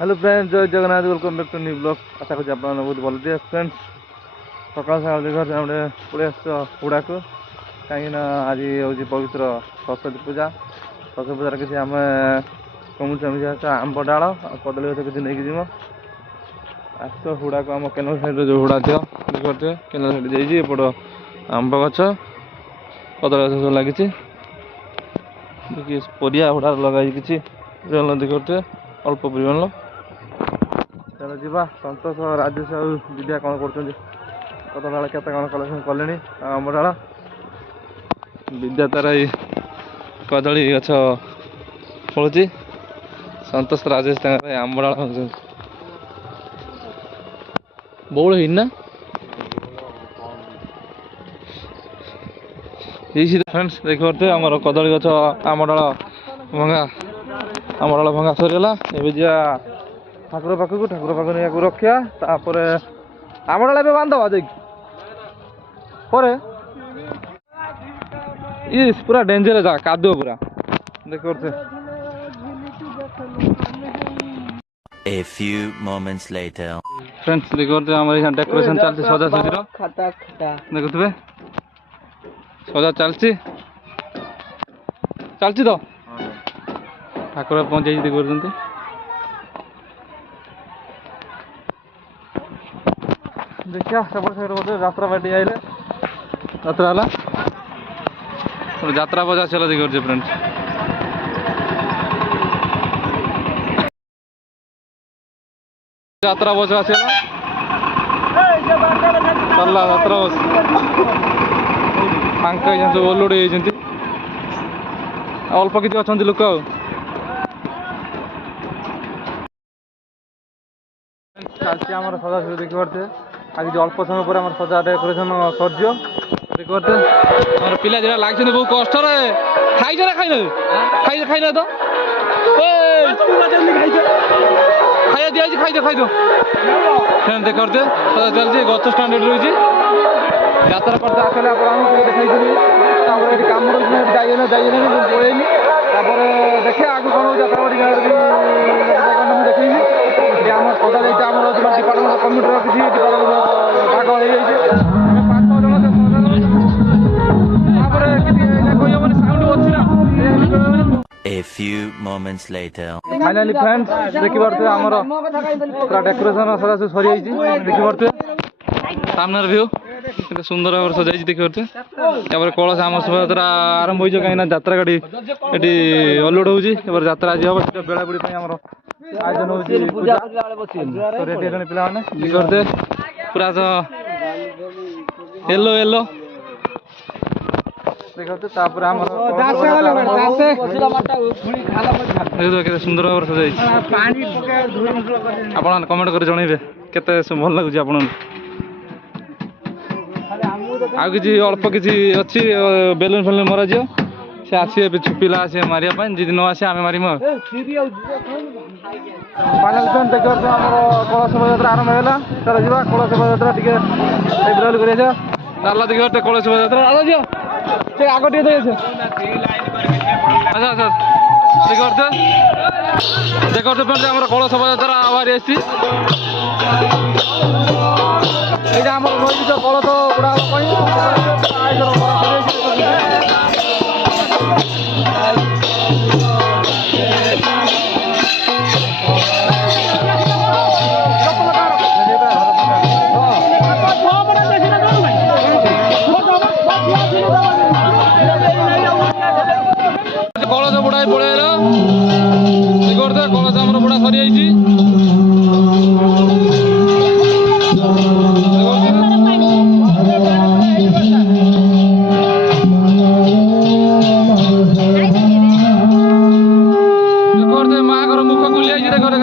Hello friends, जय Jagannath. Welcome back to new blog. आशा करूँ आप बहुत भल थे फ्रेंड्स। सकाल सकाल देखा गोटे पलि हुड़ा को कहीं आज हूँ पवित्र सरस्वती पूजा। सरस्वती पूजा किसी आम कमुचा आंब डाल कदली गच किसी नहीं जीव आस हुड़ा को आम केनाल साइड जो हुड़ा थी देखिए केनाल साइड जापट आंब गच कदली गच सब लगी देखिए परिया हुड़ा लगे किसी देखिए अल्प परिमाण। चलो जी सतोष राजेश और विद्या कौन कर कदल के कलेक्शन कले आंब डाल विद्या तार कदली गच फलुची सतोष राजेश आंब डाल बौल ना फ्रेंड्स देखिए आम कदली गच आम डाल भंगा आम डाल भंगा सरीगला ए ठाकुर पाखक नहीं रखा तापर आम डाल बांधवा देख ये पूरा डेंजर जा कादुओ पूरा देखिए। A few moments later. Friends देखिए हमारे यहाँ डेकोरेशन चलती सजा सजी देखुए सजा चलती चलती तो ठाकुर पहुँचे देखते देखिए सेपट साइड बोलते यात्रा पार्टी आइले यात्रा है यात्रा बजा चला देखिए फ्रेंड्स। यात्रा बस आसला चलला यात्रा बस फांका सब ओलोड होती अल्प किसी अच्छा लोक चलती आम सजा सजा देखिए आज जो अल्प समय पर सजा डेकोरेशन सर्ज देखिए पिला जो लगे बहुत कष्ट खाई ना खाई खाई तो खाइए दिया खाई दो फ्रेंड देखते सजा चलती गच स्टांड रही यात्रा करते आसले देखी कम जाइए पड़ेनी देखिए आगे कौन यात्रा देखी आम सजा जाइए आम डिपार्टमेंट कमिटर किसी डिपार्टमेंट भाग हो जाए 5-6 जन साउंड अच्छी। A few moments later. Finally friends देखी पारे आमर पूरा डेकोरेशन सजा सरी देखी सामने व्यू के सुंदर भाव सजाई देखी पारे कलश आम शोभा आरंभ हो कहीं यात्रा गाड़ी ये अलोड हो यात्रा आज हम बेलाबुड़ी आयोजन हो पाने पूरा येलो येलो देखते सुंदर भाव सजाई आप कमेंट कर जनइबे केते भल लगुच आप आ कि अल्प किसी अच्छी बेलून फेलून मरा जा से आसे पिला आसे मारे जी न आसे आम मार फाइनाल फ्रेंड देखिए आम कलश शोभा आरंभ है चलो जी कलश शोभा टे बुलाबुली कर चल देखिए कलश शोभा यात्रा आग टे अच्छा अच्छा देखते फ्रेंड आम कलश शोभा यात्रा बाहरी आसी ये आम रही कलश गुड़ा कलश बुड़ा पड़ेगा देखते कलश आम बुड़ा सरी माँ मुख गुलिया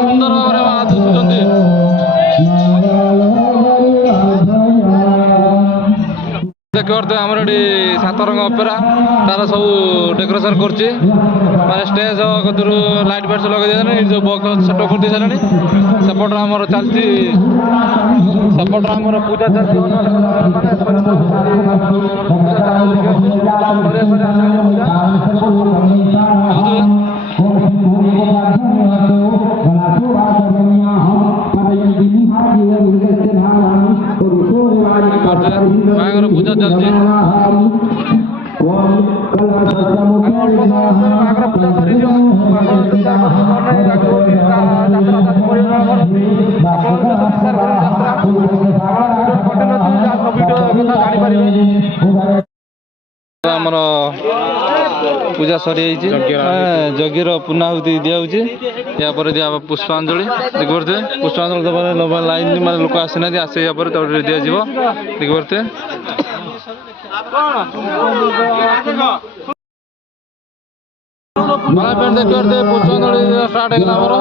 सुंदर भाव दिखुंट देखते आमर ये 7 रंग अपेरा तार सब डेकोरेशन कर स्टेज कदर लाइट फाइट लगे जो बक्स सेटअप कर सारे सेपट आमर चलती सेपट आमर पूजा चलती ପୂଜା ଚାଲିଛି। ଅଳ୍ପ ସମୟ ଭିତରେ ମାଙ୍କର ପୂଜା ସରିଯିବ। ମାଙ୍କ ବିଚାର କରନ୍ତି ଯାତ୍ରା ପରିବେଷଣ କରନ୍ତି। ଆପଣ ଯଦି ବିଚାର କରନ୍ତି ଯାତ୍ରା ଆପଣ ଭିଡ଼ିଓ କଣ୍ଟିନ୍ୟୁ ଅଛି ଯାହା ସବୁ ଭିଡ଼ିଓ କଥା ଜାଣିପାରିବେ। ଆମର ପୂଜା ସରିଯାଇଛି, ଯଜ୍ଞର ପୂର୍ଣ୍ଣାହୁତି ଦିଆହେଉଛି। ଏହାପରେ ଦିଆହେବ ପୁଷ୍ପାଞ୍ଜଳି। ଦେଖିପାରୁଥିବେ ପୁଷ୍ପାଞ୍ଜଳି ଦେବାରେ ଲାଇନ୍ ମାନେ ଲୋକ ଆସିନାହାନ୍ତି, ଆସିବା ପରେ ତାପରେ ଦିଆଯିବ। ଦେଖିପାରୁଥିବେ ଦେଖିପାରୁଥିବେ ପୁଷ୍ପାଞ୍ଜଳି ଷ୍ଟାର୍ଟ ହେଇଗଲା ଆମର।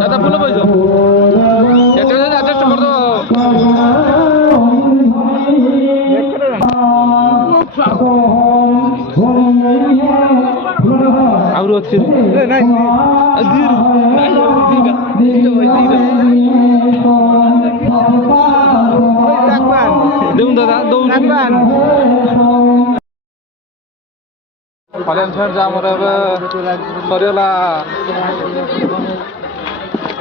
দাদা ফুল পাইছ আডজস্ট করদো আউর ଅଛି দেউন দাদা দৌন କଲ୍ୟାଣ ଫ୍ରେଣ୍ଡସ୍ ଆମର ଏବେ ସରିଗଲା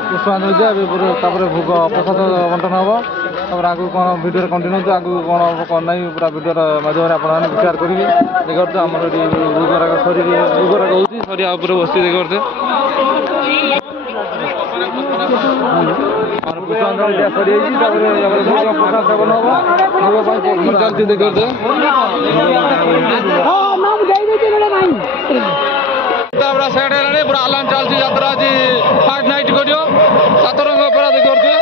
ପୁଷ୍ପାଞ୍ଜଳି ଦିଆ। ଏବେ ତାପରେ ଭୋଗ ପ୍ରସାଦ ବଣ୍ଟନ ହେବ। ତାପରେ ଆଗକୁ କ'ଣ ଭିଡ଼ିଓରେ କଣ୍ଟିନ୍ୟୁ ହେଉଛି, ଆଗକୁ କ'ଣ ହେବ କ'ଣ ନାହିଁ ପୁରା ଭିଡ଼ିଓର ମାଧ୍ୟମରେ ଆପଣମାନେ ବିଚାର କରିବେ। ଦେଖିପାରୁଥିବେ ଆମର ଏଠି ଭୋଗରାଗ ଭୋଗରାଗ ହେଉଛି ସରିବା ଉପରେ ବସିଛି। ଦେଖିପାରୁଥିବେ ଆମର ପୁଷ୍ପାଞ୍ଜଳି ଦିଆ ସରିଯାଇଛି। ତାପରେ ଭୋଗ ପ୍ରସାଦ ସେବନ ହେବ। ଭୋଗ ପାଇଁ ପ୍ରସ୍ତୁତ ଚାଲିଛି। ଦେଖିପାରୁଥିବେ ପୁରା ସେଟ୍ ହେଲାଣି, ପୁରା ଆଲାର୍ମ ଚାଲିଛି। ଯାତ୍ରା ଆଜି ଫାର୍ଷ୍ଟ ନାଇଟ୍ କରିବ ସାତରଙ୍ଗ ପୁରା। ଦେଖିପାରୁଥିବେ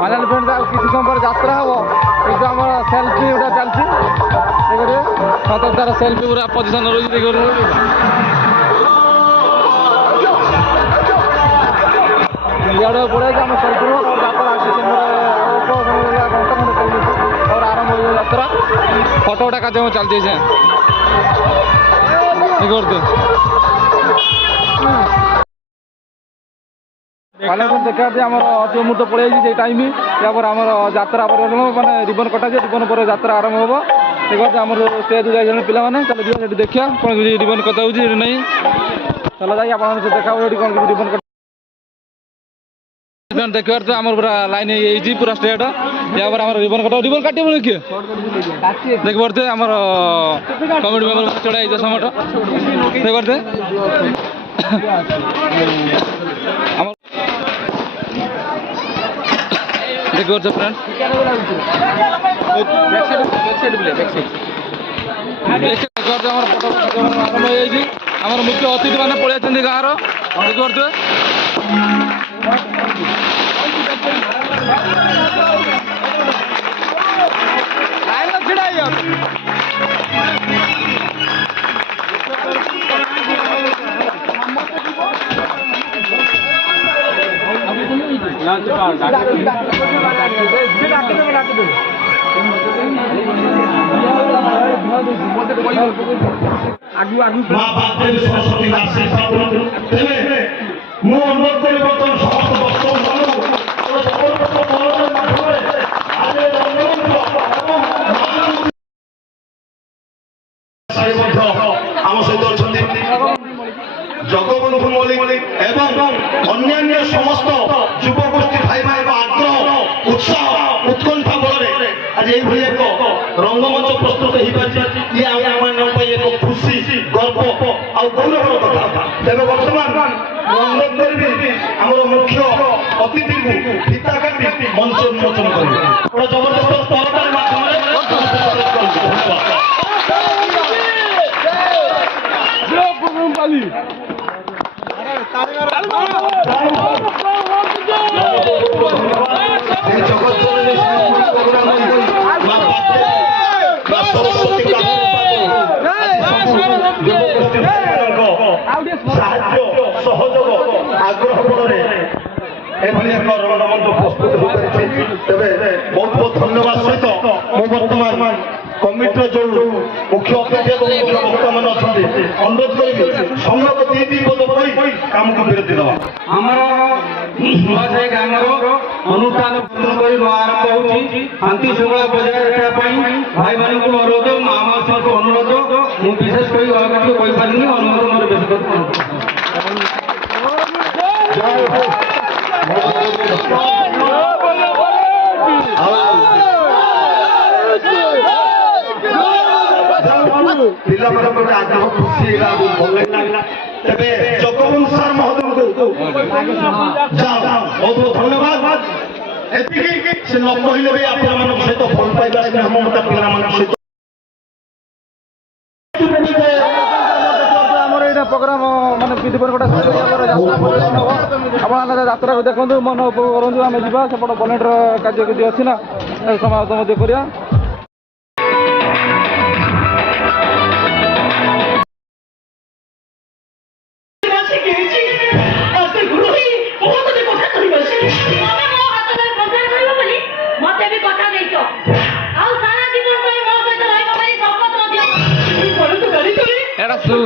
ফাইনাল ফ্রেন্ড ଆଉ କିଛି ସମୟ ପରେ ଯାତ୍ରା ହେବ। କିନ୍ତୁ ଆମର ସେଲ୍ଫି ଗୁଡ଼ା ଚାଲିଛି। ଦେଖିବେ ସତ ତାର ସେଲ୍ଫି ପୁରା ପଜିସନ୍ ରହିଛି। ଦେଖିବେ ଇଆଡ଼େ ପଳେଇଛି ଆମ ସେଲ୍ଫି ଯାତ୍ରା ଅଛି। ଅଳ୍ପ ସମୟ ଘଣ୍ଟା ଖଣ୍ଡେ ଚାଲିଛି। ତାପରେ ଆରମ୍ଭ ହେଇଯିବ ଯାତ୍ରା। ଫଟୋ ଗୁଡ଼ା କାଜ ଚାଲିଛି ସେ ଦେଖିପାରୁଥିବେ। ଦେଖାଯାଉଛି ଆମର ଅତି ମୁହୂର୍ତ୍ତ ପଳେଇଛି ସେଇ ଟାଇମ୍। ତାପରେ ଆମର ଯାତ୍ରା ପରିବେଷଣ ମାନେ ରିବନ୍ କଟାଯିବ। ରିବନ୍ ପରେ ଯାତ୍ରା ଆରମ୍ଭ ହେବ। ଦେଖାଯାଉଛି ଆମର ଷ୍ଟେଜ୍ ଯାଇଛନ୍ତି ପିଲାମାନେ। ଚାଲ ଯିବା ସେଠି ଦେଖିବା କ'ଣ କିଛି ରିବନ୍ କଟା ହେଉଛି ସେଠି ନାହିଁ। ଚାଲ ଯାଇ ଆପଣଙ୍କ ସହିତ ଦେଖା ହେବ ସେଠି କ'ଣ କିଛି ରିବନ୍ କଟା। ଦେଖିପାରୁଥିବେ ଆମର ପୁରା ଲାଇନ୍ ହେଇଯାଇଛି ପୁରା ଷ୍ଟେଟ୍। ତାପରେ ଆମର ରିବନ୍ କଟା ରିବନ୍ କାଟିବନି କିଏ ଦେଖିପାରୁଥିବେ ଆମର କମିଟି ମେମ୍ବର ଚଢ଼ା ହେଇଯିବ ସମଟ। ଦେଖିପାରୁଥିବେ ଆମର ଦେଖିପାରୁଛ ଫ୍ରେଣ୍ଡ ଆମର ଫଟୋ ଆରମ୍ଭ ହେଇଯାଇଛି। ଆମର ମୁଖ୍ୟ ଅତିଥି ମାନେ ପଳେଇ ଆସିଛନ୍ତି ଗାଁର। ଦେଖିପାରୁଥିବେ ଛିଡ଼ା ହେଇଯାଉଛି। ମୁଁ ଅନୁରୋଧ କରି ବର୍ତ୍ତମାନ ସମସ୍ତ ବସ୍ତ୍ର ଆମ ସହିତ ଅଛନ୍ତି ଜଗବନ୍ଧୁ ମଲ୍ଲିକ ଏବଂ ଅନ୍ୟାନ୍ୟ ସମସ୍ତ ଯୁବଗୋଷ୍ଠୀ ଭାଇମାନଙ୍କ ଆଗ୍ରହ ଉତ୍ସାହ ଉତ୍କଣ୍ଠା ବଳରେ ଆଜି ଏଇଭଳି ଏକ ରଙ୍ଗମଞ୍ଚ ପ୍ରସ୍ତୁତ ହେଇପାରିଛି। ଇଏ ଆମମାନଙ୍କ ପାଇଁ ଏକ ଖୁସି ଗର୍ବ ଆଉ ଗୌରବର କଥା। ତେବେ ବର୍ତ୍ତମାନ ଅନୁରୋଧ କରିବି ଆମର ମୁଖ୍ୟ ଅତିଥିଙ୍କୁ ଫିତା କାଟି ମଞ୍ଚ ଉନ୍ମୋଚନ କରିବେ। ଗୋଟେ ଜବରଦସ୍ତ ପରଦାର ମାଧ୍ୟମରେ ସାହାଯ୍ୟ ସହଯୋଗ ଆଗ୍ରହ ବଳରେ ଏଭଳି ଏକ ରଙ୍ଗମଞ୍ଚ ପ୍ରସ୍ତୁତ ହୋଇପାରିଛି। ତେବେ ବହୁତ ବହୁତ ଧନ୍ୟବାଦ ସହିତ ମୁଁ ବର୍ତ୍ତମାନ ବର୍ତ୍ତମାନ କମିଟିର ଯୋଉ ମୁଖ୍ୟ ଅତିଥି ଏବଂ ମୁଖ୍ୟ ବକ୍ତାମାନେ ଅଛନ୍ତି ଅନୁରୋଧ କରିବି ସମୟକୁ ଦି ପଦ କହି କାମକୁ ବିରତି ଦେବା। ଆମର ନୂଆସାହି ଗ୍ରାମର ଅନୁଷ୍ଠାନ କରି ଆରମ୍ଭ ହେଉଛି। ଶାନ୍ତି ଶୃଙ୍ଖଳା ବଜାୟ ରଖିବା ପାଇଁ ଭାଇମାନଙ୍କୁ ଅନୁରୋଧ, ମାଆମାନଙ୍କୁ ଅନୁରୋଧ। ମୁଁ ବିଶେଷ କରି କିଛି କହିପାରିନି, ଅନୁରୋଧ ମୋର ବେଶୀ କରି ପିଲାମାନଙ୍କ ଗୋଟେ ଆଗ୍ରହ ଖୁସି ହେଇଗଲା, ଭଲ ଲାଗିଲା। ତେବେ ଜଗବନ୍ଧୁ ସାର୍ ମହୋଦୟଙ୍କୁ ବହୁତ ବହୁତ ଧନ୍ୟବାଦ। ଏତିକି ସେ ନ କହିଲେ ବି ପିଲାମାନଙ୍କ ସହିତ ଭଲ ପାଇବା ସ୍ନେହ ମମତା ପିଲାମାନଙ୍କ ସହିତ ଆମର ଏଇଟା ପ୍ରୋଗ୍ରାମ ମାନେ ବିଧିପୁର ଗୋଟେ ଯାତ୍ରା ପରିବେଷଣ ହବ। ଆପଣ ଯାତ୍ରାକୁ ଦେଖନ୍ତୁ, ମନ ଉପଭୋଗ କରନ୍ତୁ। ଆମେ ଯିବା ସେପଟ ଭଲେଣ୍ଟର କାର୍ଯ୍ୟ କିଛି ଅଛି ନା ସମାପ୍ତ ମଧ୍ୟ କରିବା। ସତ